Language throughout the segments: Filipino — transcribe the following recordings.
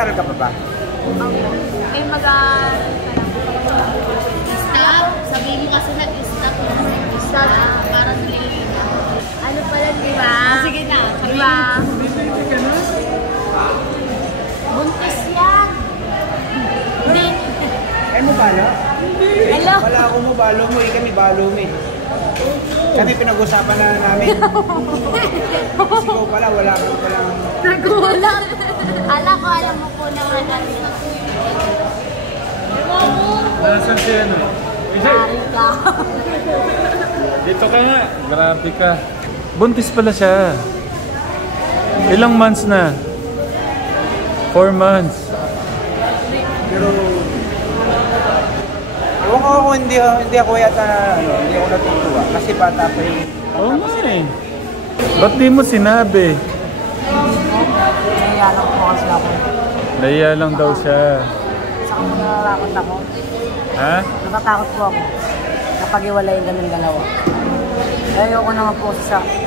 Nag-aaral ka pa ba? Eh, mag-aaral ka lang. Stop? Sabihin mo kasi nag-stop. Stop. Para nililita. Ano pala, di ba? Sige na. Di ba? Buntis yan. Hindi. Ay mo balo? Hello? Wala ako mo balo mo. Kami balo mo eh. Kami pinag-usapan na namin. Kasi ko pala, wala kang palang... Nagulat. Alam mo po na nga natin. Nasaan si ano? Marika. Dito ka nga. Grabe ka. Buntis pala siya. Ilang months na? 4 months. Pero... Ewan ko kung hindi ako yata, hindi ako natutuwa. Kasi bata pa yun. Oo nga eh. Ba't di mo sinabi? Nahiya lang po kasi ako. Nahiya lang daw siya. Saka mo natatakot ako. Ha? Natatakot po ako. Kapag iwalayin kami ng dalawa. Ayoko naman po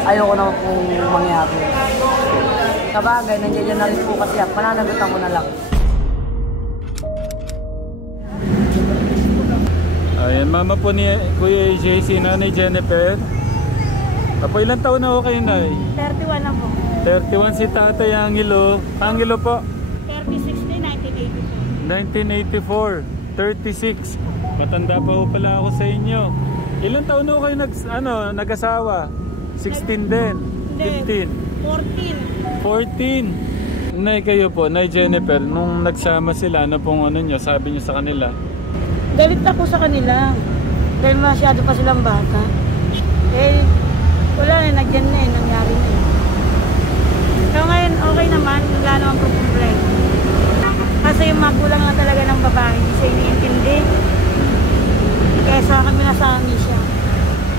ayoko naman po mangyari. Sabagay, nandiyan na rin po kasi ako. Pananagutan ko na lang. Ayan, mama po ni Kuya AJ, si Nanay Jennifer. Apo, ilang taon na ako kayo, Nay? 31 na po. 31 si Tatay Angelo. Angelo po? 36 din, 1984. 1984. 36. Matanda pa po pala ako sa inyo. Ilang taon na kayo nag-asawa? 16 din? 15? 14. Nay, kayo po, Nay Jennifer, nung nagsama sila, ano pong nyo, sabi nyo sa kanila? Galit ako sa kanila. Dahil masyado pa silang bata. Eh, wala na, nandiyan na eh, nangyari na eh. So ngayon, okay naman, wala naman problema. Kasi yung magulang lang talaga ng babae, hindi siya iniintindi. Kaya sa kami nasami siya.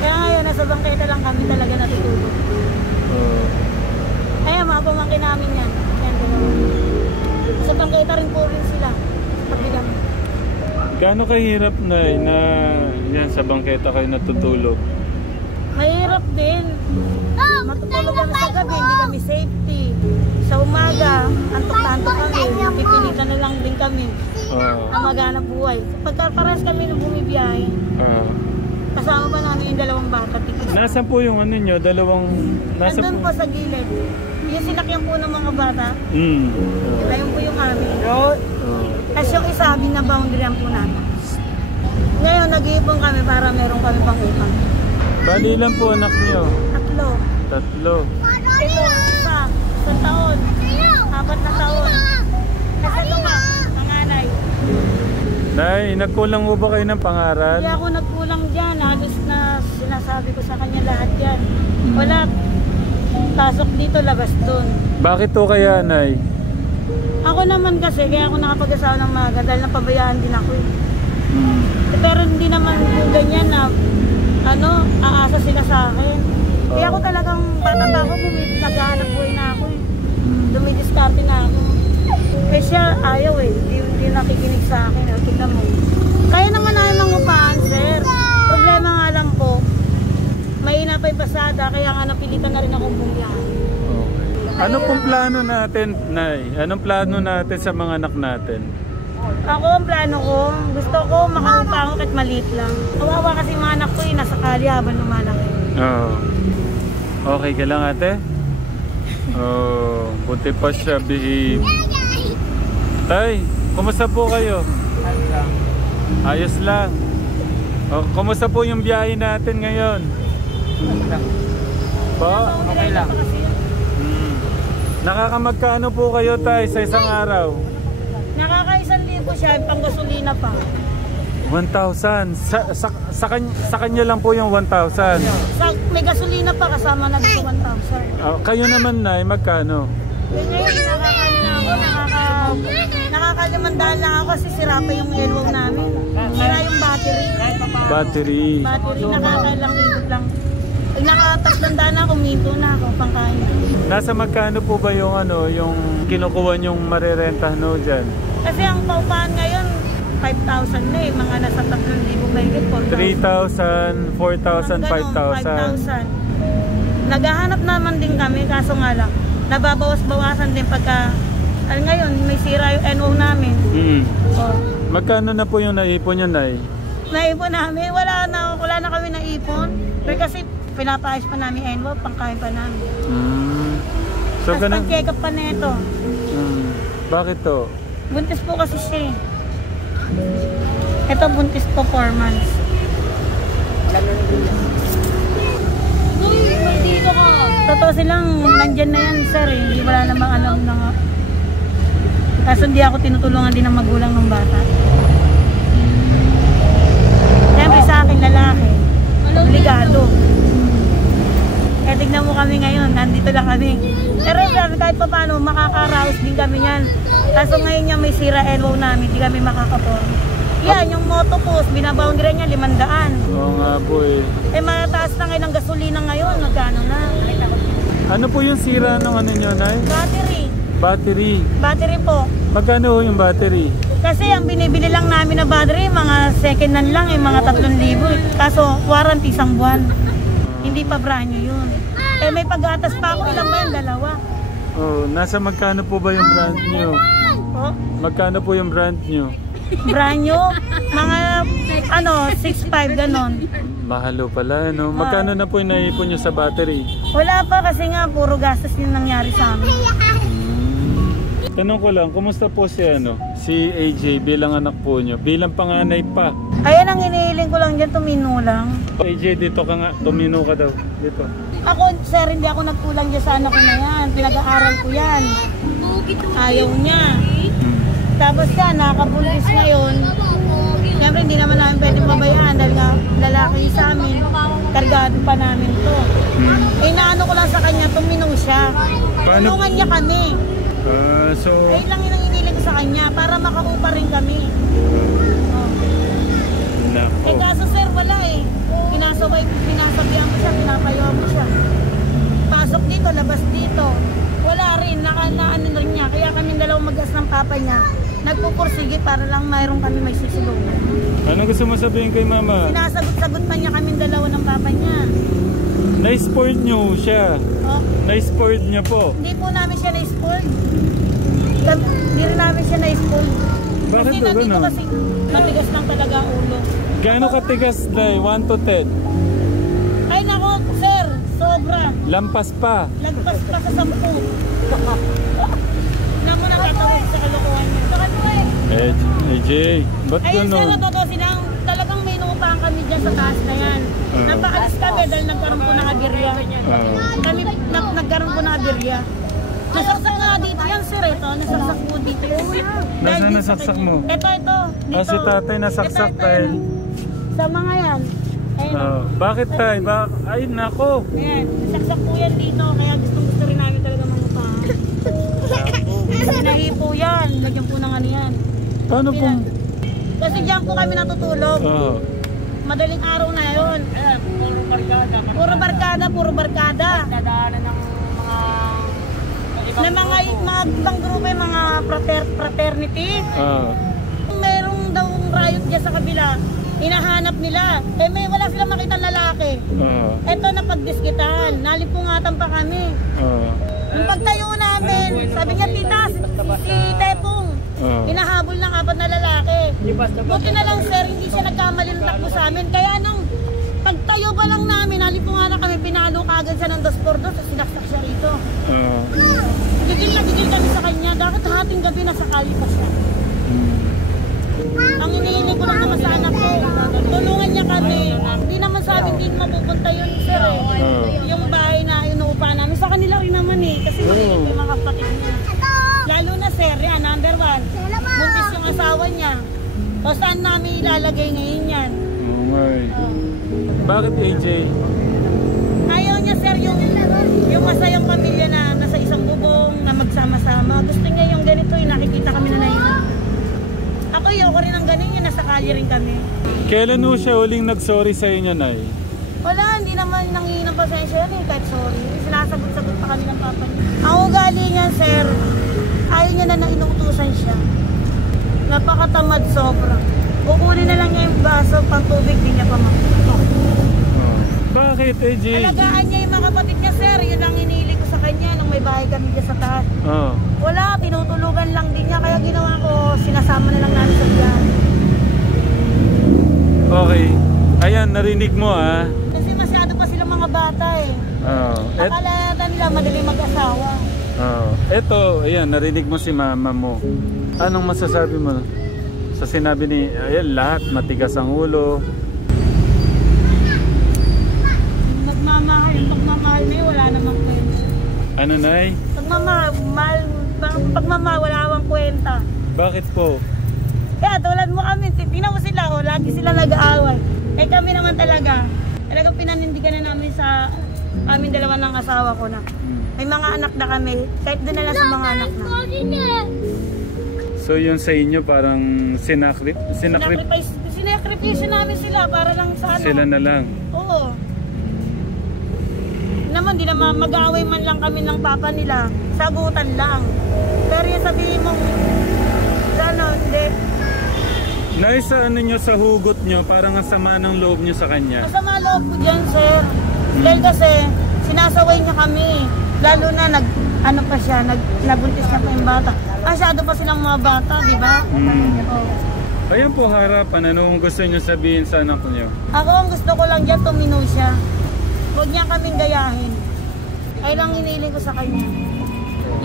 Kaya ngayon, nasa bangketa lang kami talaga natutulog. Kaya mga pamangkin namin yan. Yan, sa bangketa rin po rin sila. Pagbilang. Gaano kahirap na yan sa bangketa kayo natutulog? Mahirap din. Matutulog kami sa gabi, hindi kami safety. Sa umaga, antok na antok kami. Pipilitan na lang din kami. Ang maghanap buhay. Pagkaparas kami nung bumibiyahe. Kasama pa namin yung dalawang bata. Nasaan po yung ano nyo? Nandun po sa gilid. Yung sinakyan po ng mga bata. Ayun po yung amin. Kasi yung isa, binaboundaryan po namin. Ngayon, nag-iipon kami para meron kami pang upang. Bali lang po anak nyo? 3. Tatlo. Ito, isang taon. 4 na taon. Kasi ito pa, panganay. Nay, nagkulang mo ba kayo ng pangaral? Hindi ako nagkulang dyan. Halos na sinasabi ko sa kanya lahat yan. Wala. Pasok dito, labas dun. Bakit to kaya, Nay? Ako naman kasi, kaya ako nakapag-asawa ng maaga dahil napabayaan din ako eh. Pero hindi naman po ganyan na aasa sila sa akin. Kaya ako talagang bata pa ako, naghahanap buhay na ako eh. Dumidiskarte na ako. Kaya siya ayaw eh, hindi nakikinig sa akin. Tignan mo. Kaya naman namin mangupahan, sir. Problema nga lang po, mahina pa yung pasada, kaya nga napilitan na rin akong bumiyahe. Ano pong plano natin, Nay? Anong plano natin sa mga anak natin? Ako, ang plano ko, gusto ko makaupa ako kahit maliit lang. Kawawa kasi mga anak ko eh, nasa kali habang lumalaki. Oo. Okay ka lang, ate? Oh, buti pa siya, behave. Tay, kumusta po kayo? Ayos lang. Oh, kumusta po yung biyahe natin ngayon? Po? Okay lang. Nakakamagkano po kayo, Tay, sa isang araw? Nakaka-1,000 siya, pang gasolina pa. 1,000. Sa kanya lang po yung 1,000. May gasolina pa kasama na dito 1,000. Oh, kayo naman, Nay, magkano? Ngayon, nakakalimandaan lang ako kasi sira pa yung airwag namin. Sira yung battery. Battery. Nakakailang ikot lang. Pag nakataplandaan na ako, minto na ako, pangkain. Nasa magkano po ba yung yung kinukuha nyong marerentahan dyan? Kasi ang paupahan ngayon, 5,000 na eh. Mga nasa 3,000 mahigit, 3,000, 4,000, 5,000. 5,000. Naghahanap naman din kami, kaso nga lang, nababawas-bawasan din pagka Ngayon, may sira yung NO namin. Oh. Magkano na po yung naipon niyo, Nay? Naipon namin, wala na kami naipon. Pero kasi pinapaayos pa namin NO, pangkain pa namin. So, Tapos ganun. pag-check up pa na ito. Bakit to? Buntis po kasi siya eh. Ito buntis po 4 months. Uy, maldito ka. Totoo silang nandyan na yan sir eh. Hindi wala namang alam na nga. Kaso hindi ako tinutulungan din ng magulang ng bata. Siyempre sa akin lalaki. Obligado. Eh tignan mo kami ngayon, nandito lang kami. Pero kahit pa paano, makaka-arouse din kami yan. Kaso ngayon niya may sira NO namin, hindi kami makaka-form. Yan, yung motopost, binaboundary niya 500. Oo nga po eh. Eh mataas na ngayon ang gasolina ngayon, magkano na? Ano po yung sira ng ano nyo, Nay? Battery. Battery. Battery po. Magkano ho yung battery? Kasi ang binibili lang namin na battery, mga second hand lang, mga 3,000. Kaso warranty isang buwan. Hindi pa brand new yun. Eh may pag-atas pa ako, ilang ba yan? 2. Oh, nasa magkano po ba yung brand nyo? Oh, Magkano po yung brand nyo? brand new, mga 6,500 ganon. Mahalo pala, no? Magkano na po yung naipon nyo sa battery? Wala pa kasi nga, puro gastos yung nangyari sa amin. Tanong ko lang, kumusta po si AJ bilang anak po nyo? Bilang panganay pa. Ayan ang inihiling ko lang dyan, tumino lang. AJ, dito ka nga. Tumino ka daw. Dito. Ako, sir, hindi ako nagkulang dyan sa anak ko na yan. Pinag-aaral ko yan. Ayaw niya. Tapos yan, nakakabuntis ngayon. Siyempre, hindi naman namin pwedeng mabayaan dahil nga lalaki sa amin. Kargado pa namin to. Eh, naano ko lang sa kanya, tumino siya. Tulungan niya kami. So... Ayun lang yun ang iniling ko sa kanya para makaupa rin kami. Nako. Eh kaso sir, wala eh. Pinasabihan ko siya, pinapayaw ko siya. Pasok dito, labas dito. Wala rin, ano rin niya. Kaya kami dalawang mag-as ng papa niya. Nagpupursige para lang mayroon kami may susulungan. Anong gusto mo sabihin kay mama? Sinasagot-sagot pa niya kami dalawa ng papa niya. Na-sport nyo siya. Oh, Na-sport niya po. hindi po namin siya na-spoiled. Hindi rin namin siya na-spoiled. Bakit Kasi ba nandito ganun? kasi matigas lang talaga ang ulo. Gaano katigas, Day? 1 to 10? Ay nako, sir, sobra. Lampas pa. Lagpas pa sa 10. Na mo nakatawag sa kalokohan niya. Saka po eh. AJ, ba't Ayun sir, gano'n? totoo silang talagang may inuupahan kami dyan sa taas na yan. Napaalis kami dahil nagkaroon po ng aberya. Kami nagkaroon po ng aberya. Nasaksak nga dito yan sir, ito. Nasaksak po dito. Nasaan nasaksak mo? Ito. Dito. Si tatay nasaksak Ito, dahil... sa mga yan. Ayun. Bakit tay? Ay nako. Ayan, nasaksak po yan dito. Kaya gusto rin namin talaga mangupahan. Kasi nahipo yan. Ganyan po ng ano yan. Paano po? Kasi diyan po kami natutulog. Oo. Madaling araw na yun. Puro barkada. Dadaanan ng mga ibang grupo, mga fraternity. Merong daw riot dyan sa kabila. Hinahanap nila. Eh wala silang makita lalaki. Eto na pagdiskitahan. Nalipungatan pa kami. Yung pagtayo namin, sabi niya tita, si Tepong. Hinahabol ng 4 na lalaki. Buti na lang sir, hindi siya nagkamali ng takbo sa amin. Kaya nung pagtayo pa lang namin, nalipungatan kami, pinalo kagad siya ng 2x2 at sinaksak siya rito. Gigil kami sa kanya. Dapat hating gabi nasa kali pa siya. Ang inihiling ko lang naman sa anak ko, tulungan niya kami. Hindi naman sa amin din mapupunta yun sir eh. Yung bahay na inuupahan namin. Sa kanila rin naman eh. Kasi makinig yung mga kapatid niya. Lalo na sir, yan, number 1. Buntis yung asawa niya. O saan namin ilalagay ngayon yan? Oh my. Bakit AJ? Ayaw niya sir yung masayang pamilya na nasa isang bubong, na magsama-sama. Gusto niya yung ganito yung nakikita kami na nailan. Ako ayoko rin ang ganun yung nasa kalye rin kami. Kailan ho siya huling nag-sorry sa inyo, Nay? Wala, hindi naman nangingi ng pasensya yan eh, kahit sorry. Sinasagot-sagot pa kami ng papa niya. Ang ugali niyan sir, ayaw niya na inuutusan siya. Napakatamad sobra. Kukunin na lang niya yung baso, pang tubig, di niya pa makuha. Bakit AJ? Alagaan niya yung mga kapatid niya sir, yun ang iniili ko sa kanya nung may bahay bahay kami dyan sa taas. Oo. Wala, tinutulugan lang din niya. Kaya ginawa ko, sinasama na lang namin sa biyahe. Okay. Ayan, narinig mo ah. Kasi masyado pa silang mga bata eh. Oo. Akala nila madali mag-asawa. Oo. Eto, ayan, narinig mo si mama mo. Anong masasabi mo sa sinabi ni, ayan, lahat matigas ang ulo. Pagmamahal na yun, wala namang kwenta. Ano, Nay? Pagmamahal, wala namang kwenta. Bakit po? Kaya tulad mo kami, tingnan mo sila, lagi sila nag-aaway. Eh kami naman talagang pinanindigan na namin sa amin dalawa ng asawa ko na. May mga anak na kami, kahit doon na lang sa mga anak na. So yun sa inyo parang sinakripisyo namin sila para lang sa ano. sila na lang. Oo. Naman, di naman mag-aaway man lang kami ng papa nila. Sagutan lang. Pero yung sabihin mong, ano, hindi. Nay, sa ano nyo, sa hugot nyo, parang ang sama ng loob nyo sa kanya. Masama loob ko dyan, sir. Dahil kasi, sinasaway niya kami. Lalo na, nabuntis na pa yung bata. Masyado pa silang mga bata, di ba? Oo. Ayan po harapan, anong gusto nyo sabihin sa anak nyo? Ako, ang gusto ko lang dyan, tumino siya. Huwag niya kaming gayahin. Ay lang hiniling ko sa kanya.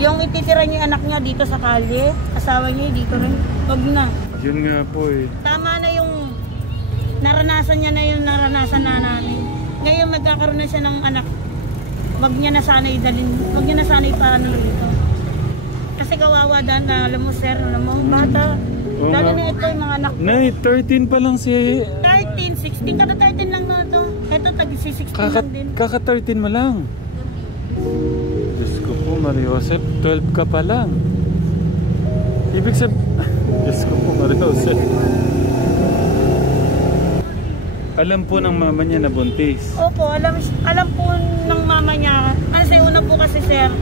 Yung ititira niya anak niya dito sa kalye, asawa niya dito rin. Huwag na. Yun nga po eh. Tama na yung naranasan niya na yung naranasan na namin. Ngayon magkakaroon na siya ng anak. Huwag niya na sana idalin. Huwag niya na sana ipaano dito. Kasi kawawa dahil na alam mo sir, alam mo, bata. Oo Lalo nga. na ito yung mga anak. Nay, 13 pa lang si... 13, 16, kada 13 lang na ito. Ito tag-si 16 lang din. Kaka 13 mo lang. Diyos ko po, Maria Josep, 12 ka pa lang. Ibig Diyos ko po, Maria Josep. Alam po ng mama niya na buntis. Opo, alam po ng mama niya. Kasi una po kasi sir,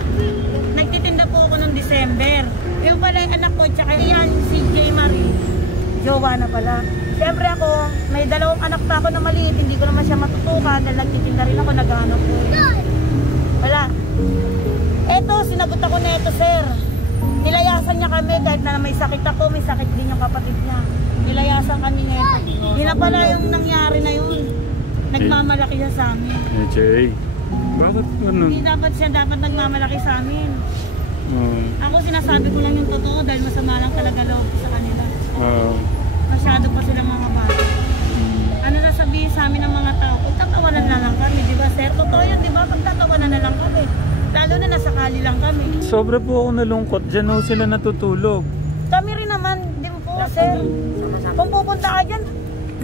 nagtitinda po ako noong December. Yung pala yung anak ko, tsaka yan, si J. Marie, jowa na pala. Siyempre ako, may dalawang anak pa ako na maliit, hindi ko naman siya matutukan dahil nagtitinda rin ako, naghahanap po. Wala. Eto, sinagot ako na ito, sir. Nilayasan niya kami kahit na may sakit ako, may sakit din yung kapatid niya. Nilayasan kami nito. Hindi na pala yung nangyari na yun. Nagmamalaki siya sa amin. Jay, bakit ganun? Hindi dapat nagmamalaki sa amin. Ako sinasabi ko lang yung totoo dahil masama lang talaga loob sa kanila. Masyado pa silang mga bata. Ano sasabihin sa amin ng mga tao? Pagtatawanan na lang kami, di ba sir? Totoo yun, di ba? Pagtatawanan na lang kami. Lalo na nasa kali lang kami. Sobra po ako nalungkot. Diyan ho sila natutulog. Kami rin naman, din po sir. Kung pupunta ka dyan,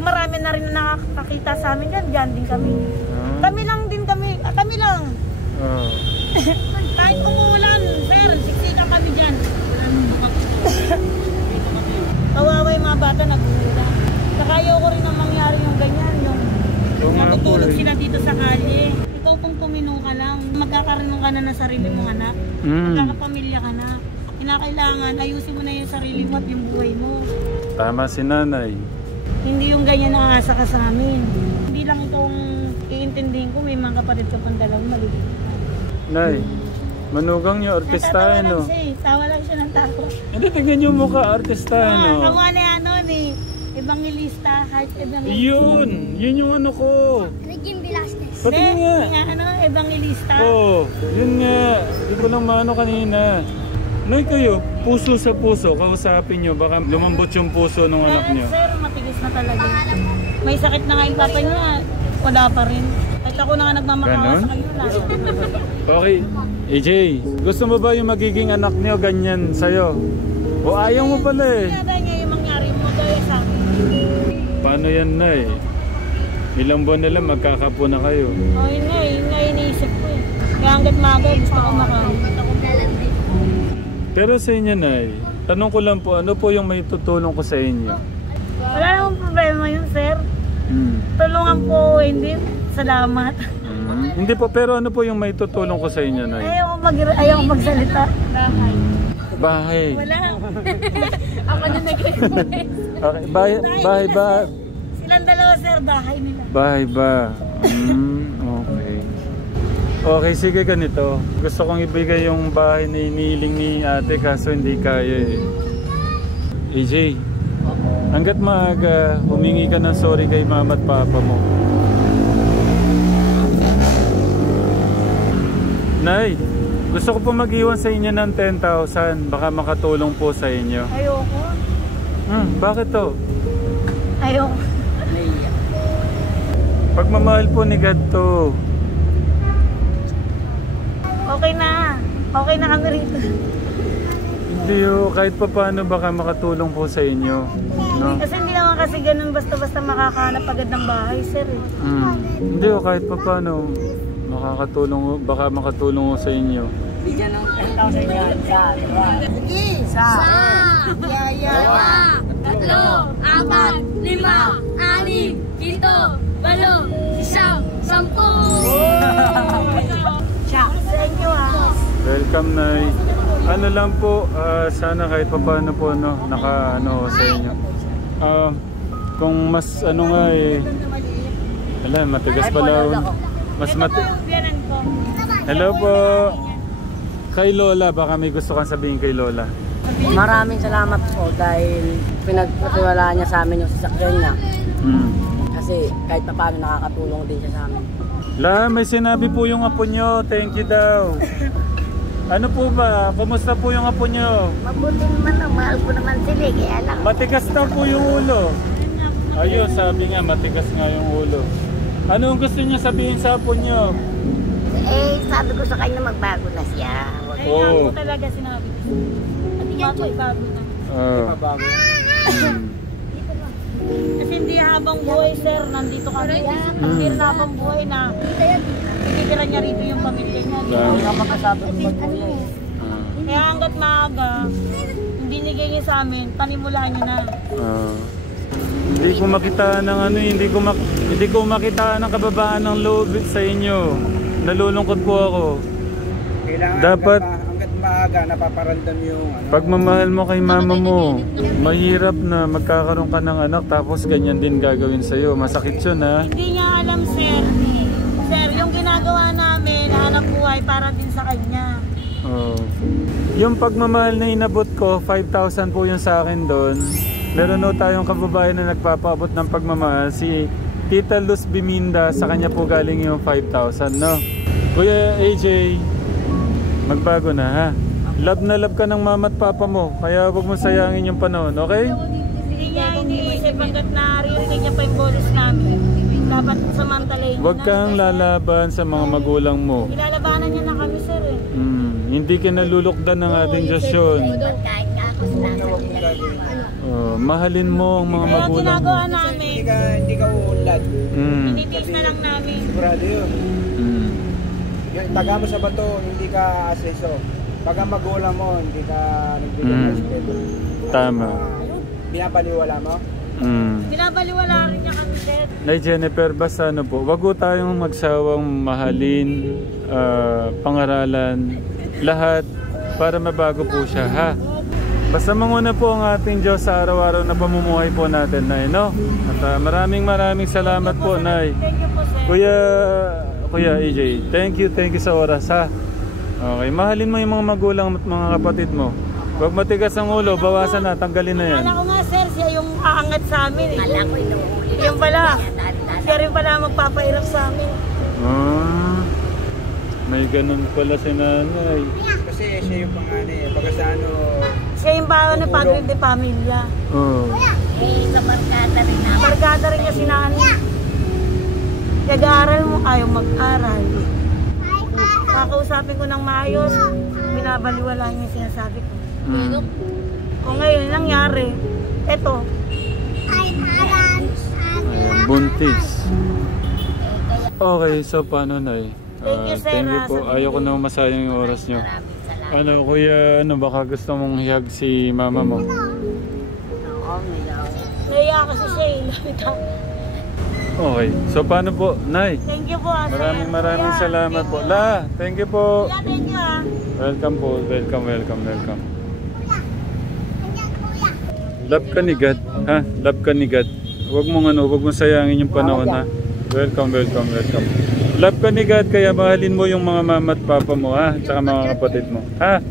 marami na rin nakakakita sa amin dyan. Dyan din kami. Kami lang din kami. Kami lang. Kahit umuulan, sir, siksika kami dyan. Kawawa yung mga bata nag-uulan. Saka ayoko rin ang mangyari yung ganyan, yung natutulog sila dito sa kalye. Ikaw pong tumino ka lang, magkakaroon ka na ng sarili mong anak, magkakapamilya ka na. Kinakailangan, ayusin mo na yung sarili mo at yung buhay mo. Tama si nanay. Hindi yung ganyan na aasa ka sa amin. Hindi lang itong iintindihin ko, may mga kapatid ka pang dalawang maliliit. Nay, manugang niyo, artista no? Tawa lang siya ng tako. Hindi, tingnan niyo mukha, artista no? Kamukha na yan, ni Evangelista, Heart Evangelista. Yun yung ano ko. Regine Velasquez. Pati nga. Evangelista. Oo, yun nga. Hindi ko lang maano kanina. Nay kayo, puso sa puso, kausapin niyo, baka lumambot yung puso ng anak niyo. Sir, matigas na talaga. May sakit na nga yung papa niya, wala pa rin. Kahit ako na nga nagmamakawa sa kanya, wala. Okay, AJ, gusto mo ba yung magiging anak niyo ganyan sa'yo? O ayaw mo pala eh. Kaya niya yung mangyari mo dahil sa akin. Paano yan, Nay? Ilang buwan na lang magkakapo na kayo. Oh, yun nga iniisip ko eh. Kaya hanggat maga, gusto ko makain. Pero sa inyo, Nay, tanong ko lang po, ano po yung may tutulong ko sa inyo? Wala namang problema yun, sir. Tulungan po, hindi. Salamat. Hindi po, pero ano po yung may tutulong ko sa inyo, Nay? Ayaw ko magsalita. Bahay. Wala. Ako na nag-request. Okay, bahay ba? Silang dalawa, sir, bahay nila. Bahay ba? Okay. Okay, sige ganito. Gusto kong ibigay yung bahay na iniiling ni ate kaso hindi kaya eh. AJ, hanggat maaga, humingi ka ng sorry kay mama at papa mo. Nay, gusto ko po mag-iwan sa inyo ng 10,000. Baka makatulong po sa inyo. Ayoko. Bakit to? Ayoko. Pagmamahal po ni God to. Okay na. Okay na kami rito. Hindi oh, kahit pa paano baka makatulong po sa inyo. No? Kasi hindi naman kasi ganun basta-basta makakahanap agad ng bahay, sir. Hindi oh, kahit pa paano makakatulong, baka makatulong sa inyo. Bigyan ng 10,000 yan. Sa. Dalawa, tatlo, apat, lima, anim, pito, walo, siyam, sampu. Thank you, ha. Welcome, Nay. Ano lang po, sana kahit pa paano po no, naka-ano sa inyo. Kung mas ano nga eh, alam, matigas pala. Mas Biyanan ko. Hello po. Kay Lola, baka may gusto kang sabihin kay Lola. Maraming salamat po dahil pinagpatiwalaan niya sa amin yung sasakyan niya. Kasi kahit pa paano nakakatulong din siya sa amin. La, may sinabi po yung apo nyo. Thank you daw. Ano po ba? Kumusta po yung apo nyo? Mabuti naman, mahal ko naman sila, kaya lang. Matigas daw po yung ulo. Ayun, sabi nga, matigas nga yung ulo. Ano ang gusto niya sabihin sa apo nyo? Sabi ko sa kanya magbago na siya. Oo. Ako talaga sinabi ko. Bago na. Mabago. Kasi hindi habang buhay, sir, nandito kami. Hindi rin habang buhay na tinitira niya rito yung pamilya niya. Nga makasabi ko magbuya eh. Kaya hanggat maaga, binigay niya sa amin, panimulaan niya na. Hindi ko makita ng ano, hindi ko makita ng kababaan ng loob sa inyo. Nalulungkot po ako. Kailangan Dapat hanggat maaga napaparamdam yung ano. pagmamahal mo kay mama mo, mahirap na magkakaroon ka ng anak tapos ganyan din gagawin sa'yo. Masakit yun ha. Hindi niya alam, sir. Sir, yung ginagawa namin, hanap buhay para din sa kanya. Oh. Yung pagmamahal na inabot ko, 5,000 po yung sa akin doon. Meron no tayong kababayan na nagpapaabot ng pagmamahal. Si Tita Luz Biminda, sa kanya po galing yung 5,000, no? Kuya AJ, magbago na ha. Love na love ka ng mama at papa mo, kaya huwag mo sayangin yung panahon, okay? Hindi niya iniisip hanggat naririnig niya pa yung boses namin. Dapat samantalayin niya Huwag na. kang lalaban sa mga magulang mo. Ilalabanan niya na kami, sir eh. Hindi ka nalulukdan ng ating Diyos yun. Kahit nga ako sila. Oh, mahalin mo ang mga Kaya magulang mo. ginagawa namin, Hindi ka uunlad. tinitiis na lang namin. Sigurado yun. Yung taga mo sa bato, hindi ka aseso. Pagka magulang mo, hindi ka nagbigay ng respeto. Tama. Binabaliwala mo? Binabaliwala rin niya kami, sir. Nay Jennifer, basta ano po, wag po tayong magsawang mahalin, pangaralan, lahat para mabago po siya, ha? Basta manguna po ang ating Diyos sa araw-araw na pamumuhay po natin, Nay, no? At maraming salamat po, Nay. Thank you po, sir. Kuya AJ, thank you sa oras, ha? Okay, mahalin mo yung mga magulang at mga kapatid mo. Huwag matigas ang ulo, bawasan na, tanggalin na yan. Kala ko nga, sir, siya yung aangat sa amin eh. Kala ko inuuli. Yung pala, siya rin pala magpapahirap sa amin. May ganun pala si nanay. Kasi siya yung panganay eh. Pagka sa ano, Siya yung bago ng padre de pamilya. Sa barkada rin naman. Barkada rin niya si nanay. Nag-aaral mo, ayaw mag-aral. Kakausapin ko ng maayos, binabaliwala niya yung sinasabi ko. Kung ngayon nangyari, eto. Buntis. Okay, so paano, Nay? Thank you, sir. Thank you po. Ayoko na masayang yung oras nyo. Ano, kuya, baka gusto mong hiyag si mama mo? Naiya kasi siya eh. Okay, so paano po, Nay? Thank you po, sir. Maraming salamat po. La, thank you po. Yeah, thank you, Welcome po, welcome. Love ka ni God, ha? Love ka ni God. Huwag mong sayangin yung panahon, ha? Welcome. Love ka ni God, kaya mahalin mo yung mga mama at papa mo, ha? Tsaka mga kapatid mo, ha?